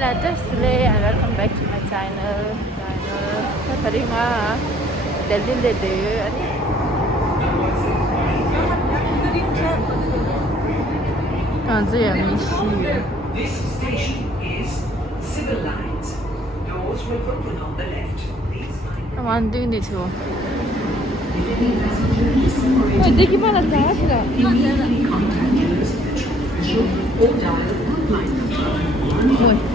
Tesla and welcome back to my channel. Katarina, Delhi. This station is Civil Lines. Doors will open on the left. Please mind. I'm on doing it too. Did you want to tell us? Immediately contact your central official or dial hotline number.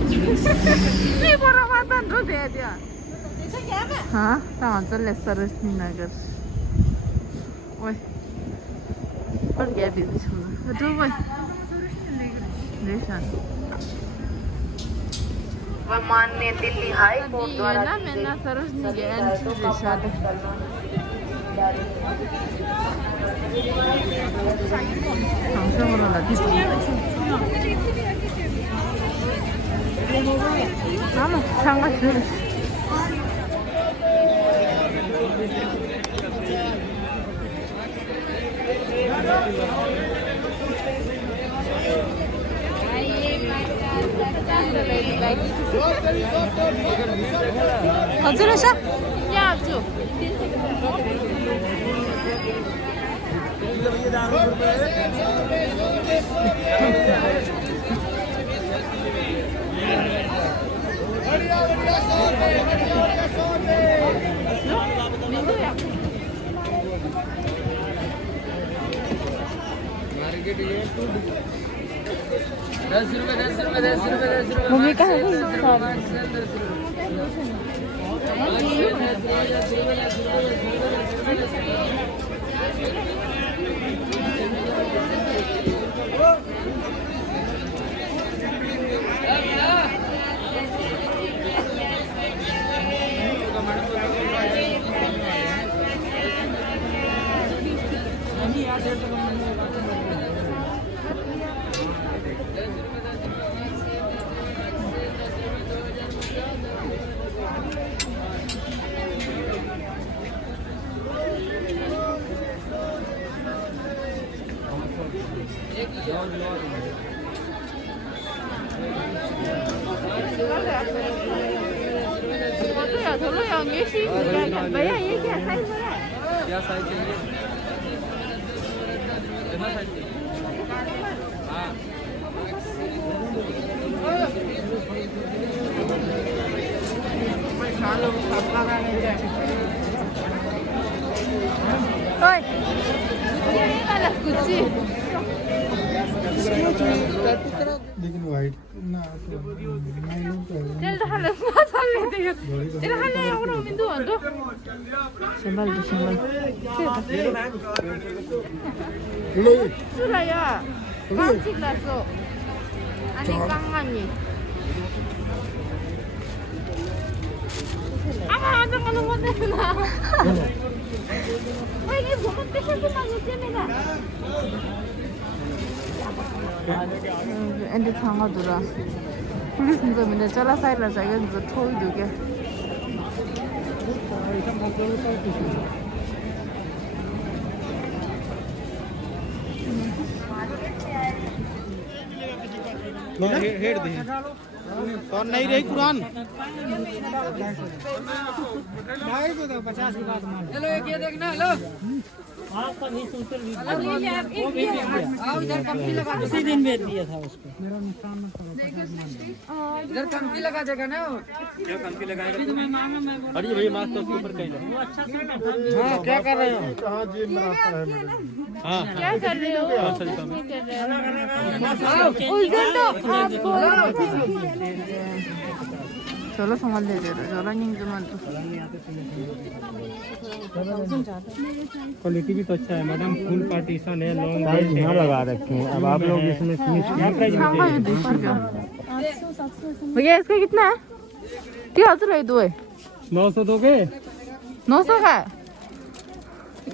नहीं बोला बात तो दे दिया हाँ तां चल सरस नहीं नगर ओए और क्या दीदी सुन तो भाई देखा माननीय दिल्ली हाई कोर्ट द्वारा ना मैं ना सरस नहीं गया एंट्री जैसा हमसे बोला लगी 아마 장갑 들어. 어쩌라셔? 야, 주. भूमिका चलो ये सी भैया ये क्या साइज है क्या साइज चाहिए कितना साइज हां सालो सापला का नहीं है ओए ये वाला कुछ लेकिन वाइट ना चल हाले मत हाले देखो चल हाले और मिंदु अंदो संभाल 수라야 빵집 났어 아니 깡아니 아마 안 가는 건데 나 이게 뭐가 떼셔도만 못되네가 엔드 장아두라 우리 진짜 근데 잘라 사이라 자기가 진짜 토이 두개 हेड दे और नहीं रही कुरान भाई को 50 की बात मान हेलो ये देखना हेलो आपका नहीं सोशल वीडियो वो भी आओ इधर कंपनी लगा उसी दिन भेज दिया था उसको मेरा नुकसान मत करो इधर कंपनी लगा देगा ना क्या कंपनी लगाएगा अरे भैया मास्क तो उसके ऊपर कहीं वो अच्छा से हां क्या कर रहे हो कहां जिम बनाता है मैडम हां क्या कर रहे हो उधर तो आप बोलो चलो संभाल दे दे जरा नहीं जमान तो क्वालिटी भी तो अच्छा है मैडम फुल पार्टीशन है लॉन्ग साइज यहाँ लगा रखे हैं अब आप लोग इसमें भैया इसका कितना है क्या हजार है दो है 900 दोगे 900 का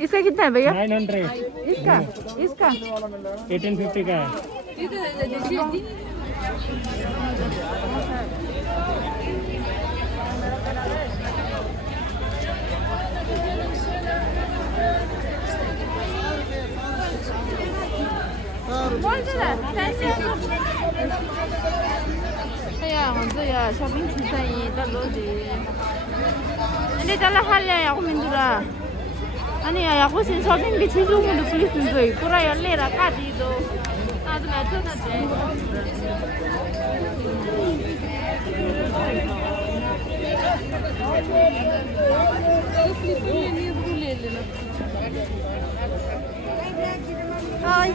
इसका कितना है भैया 900 इसका 1850 का है बोल दे 哎呀，这呀，小兵吃生意在落地。你在那喊嘞，我们这个。아니 야 고신 쇼핑비 제조물로 불리는 거 있고라 열래라 까지도 아주 맞춰놨대 아이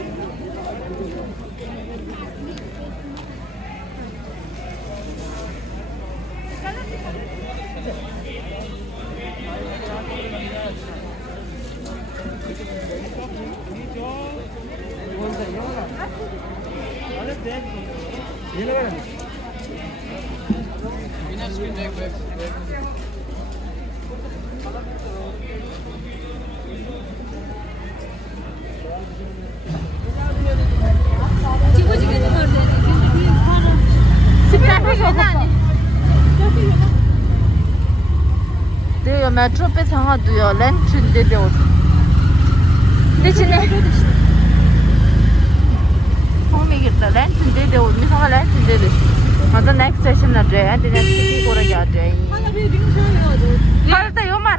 내가 메트로 배상하도요 렌트인데 어디 대신에 hom이겠다 렌트인데 어디 미상가 렌트인데 맞아 next station address and then city को रह गया जाए हालत यो मार